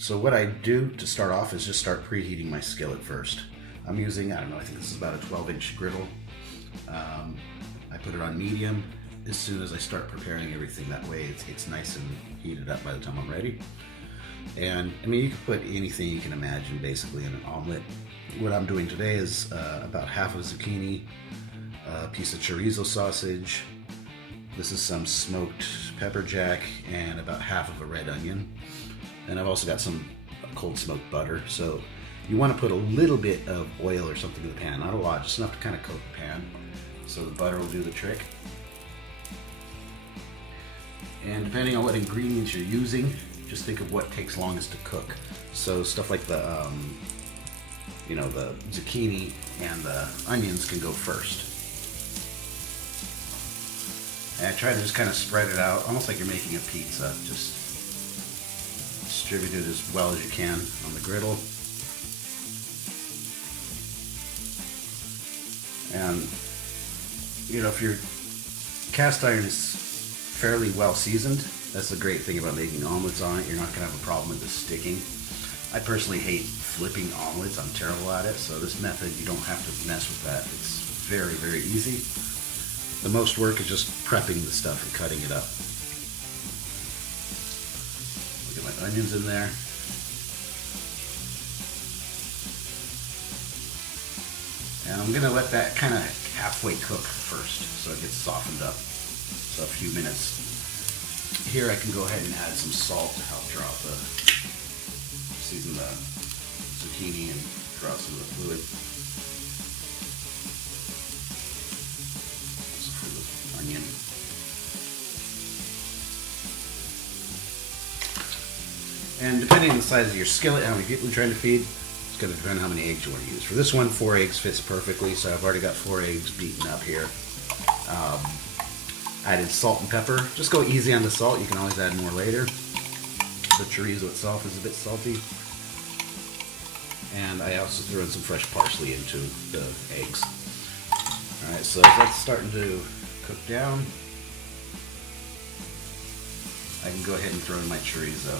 So what I do to start off is just start preheating my skillet first. I'm using, I don't know, I think this is about a 12-inch griddle. I put it on medium as soon as I start preparing everything. That way it's nice and heated up by the time I'm ready. And I mean, you can put anything you can imagine basically in an omelet. What I'm doing today is about half a zucchini, a piece of chorizo sausage. This is some smoked pepper jack and about half of a red onion. And I've also got some cold smoked butter. So you want to put a little bit of oil or something in the pan, not a lot, just enough to kind of coat the pan. So the butter will do the trick. And depending on what ingredients you're using, just think of what takes longest to cook. So stuff like the, the zucchini and the onions can go first. And I try to just kind of spread it out, almost like you're making a pizza. Just distribute it as well as you can on the griddle. And, if your cast iron is fairly well seasoned, that's the great thing about making omelets on it. You're not going to have a problem with it sticking. I personally hate flipping omelets. I'm terrible at it. So this method, you don't have to mess with that. It's very, very easy. The most work is just prepping the stuff and cutting it up. Get my onions in there. And I'm going to let that kind of halfway cook first so it gets softened up. So a few minutes. Here I can go ahead and add some salt to help draw the, season the zucchini and draw some of the fluid. Also for the onion. And depending on the size of your skillet, how many people you're trying to feed, it's going to depend on how many eggs you want to use. For this one, 4 eggs fits perfectly, so I've already got 4 eggs beaten up here. Added salt and pepper. Just go easy on the salt. You can always add more later. The chorizo itself is a bit salty. And I also threw in some fresh parsley into the eggs. Alright, so that's starting to cook down. I can go ahead and throw in my chorizo.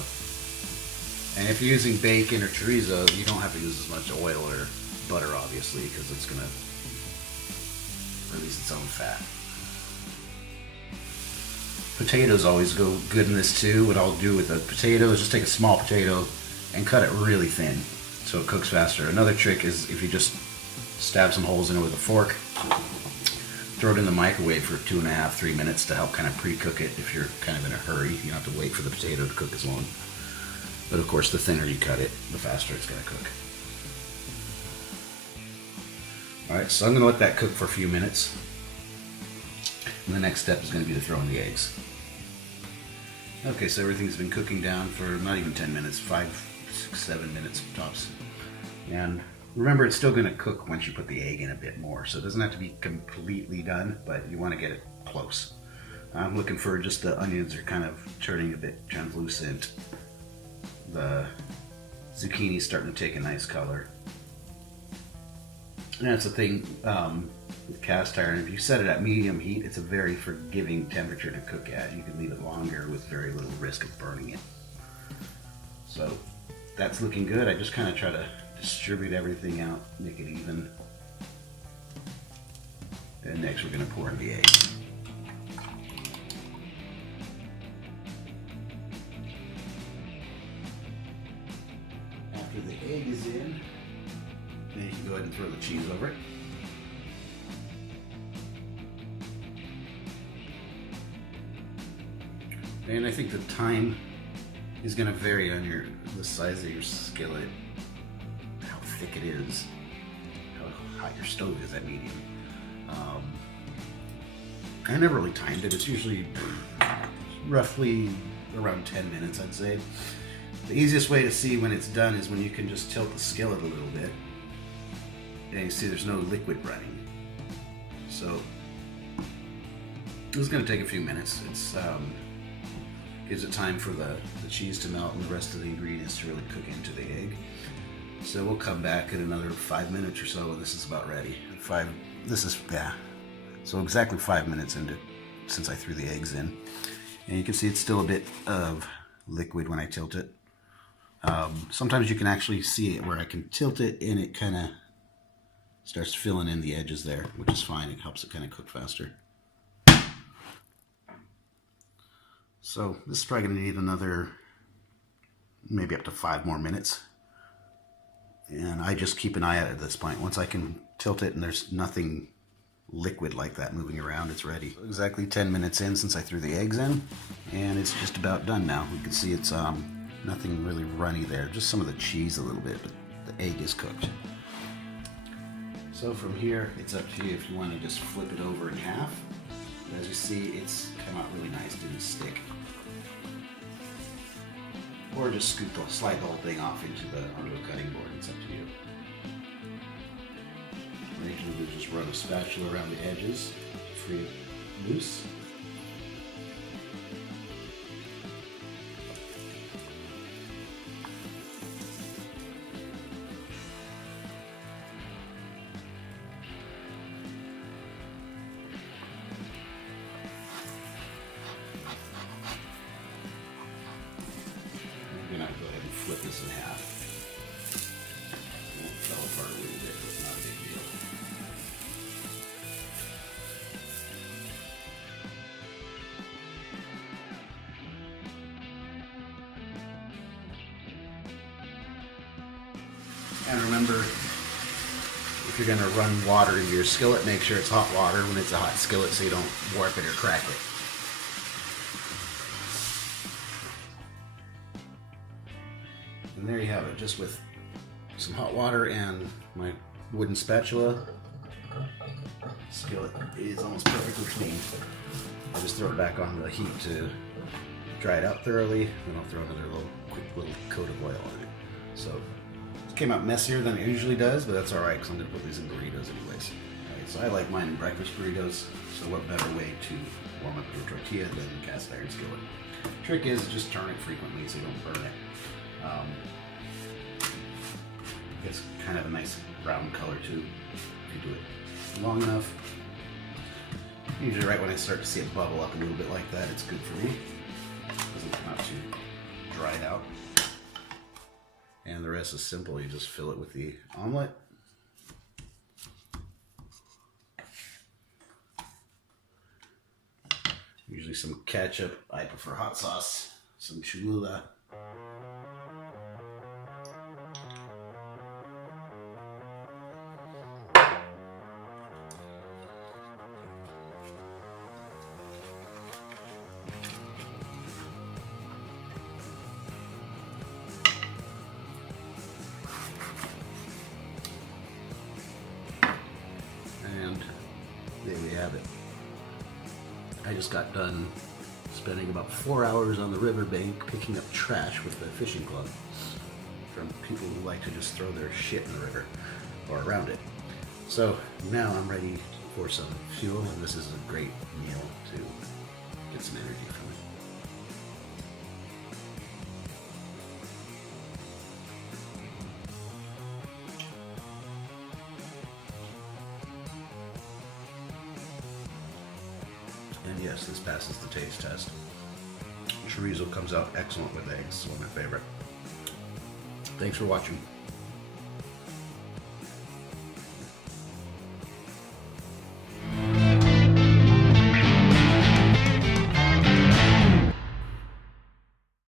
And if you're using bacon or chorizo, you don't have to use as much oil or butter, obviously, because it's going to release its own fat. Potatoes always go good in this too. What I'll do with a potato is just take a small potato and cut it really thin so it cooks faster. Another trick is if you just stab some holes in it with a fork, throw it in the microwave for 2.5–3 minutes to help kind of pre-cook it if you're kind of in a hurry. You don't have to wait for the potato to cook as long. But of course, the thinner you cut it, the faster it's going to cook. Alright, so I'm going to let that cook for a few minutes. And the next step is going to be to throw in the eggs. Okay, so everything's been cooking down for not even 10 minutes, 5, 6, 7 minutes tops. And remember, it's still going to cook once you put the egg in a bit more, so it doesn't have to be completely done, but you want to get it close. I'm looking for just the onions are kind of turning a bit translucent. The zucchini's starting to take a nice color. And that's the thing with cast iron. If you set it at medium heat, it's a very forgiving temperature to cook at. You can leave it longer with very little risk of burning it. So that's looking good. I just kind of try to distribute everything out, make it even. And next we're going to pour in the egg. After the egg is in, then you can go ahead and throw the cheese over it. And I think the time is going to vary on the size of your skillet, how thick it is, how hot your stove is at medium. I never really timed it. It's usually roughly around 10 minutes, I'd say. The easiest way to see when it's done is when you can just tilt the skillet a little bit and you see there's no liquid running. So this is going to take a few minutes. It's gives it time for the cheese to melt and the rest of the ingredients to really cook into the egg. So we'll come back in another 5 minutes or so and this is about ready. So exactly 5 minutes into since I threw the eggs in. And you can see it's still a bit of liquid when I tilt it. Sometimes you can actually see it where I can tilt it and it kind of starts filling in the edges there, which is fine. It helps it kind of cook faster. So this is probably going to need another maybe up to 5 more minutes. And I just keep an eye out at this point. Once I can tilt it and there's nothing liquid like that moving around, it's ready. Exactly 10 minutes in since I threw the eggs in, and it's just about done now. You can see it's nothing really runny there, just some of the cheese a little bit, but the egg is cooked. So from here, it's up to you if you want to just flip it over in half. As you see, it's come out really nice, didn't stick. Or just slide the whole thing off onto a cutting board. It's up to you. What you can do is just run a spatula around the edges to free it loose. I'm going to go ahead and flip this in half. It fell apart a little bit, but not a big deal. And remember, if you're going to run water into your skillet, make sure it's hot water when it's a hot skillet so you don't warp it or crack it. And there you have it, just with some hot water and my wooden spatula. Skillet is almost perfectly clean. I'll just throw it back on the heat to dry it out thoroughly, then I'll throw another quick little coat of oil on it. So it came out messier than it usually does, but that's alright because I'm going to put these in burritos anyways. Alright, so I like mine in breakfast burritos, so what better way to warm up your tortilla than cast iron skillet. Trick is just turn it frequently so you don't burn it. It's kind of a nice brown color too if you do it long enough. Usually right when I start to see it bubble up a little bit like that, it's good for me. It doesn't come out too dried out. And the rest is simple. You just fill it with the omelet. Usually some ketchup. I prefer hot sauce. Some Cholula. And there we have it. I just got done spending about 4 hours on the riverbank picking up trash with the fishing club from people who like to just throw their shit in the river or around it. So now I'm ready for some fuel, and this is a great meal to get some energy from it. And yes, this passes the taste test. Chorizo comes out excellent with eggs. It's one of my favorite. Thanks for watching.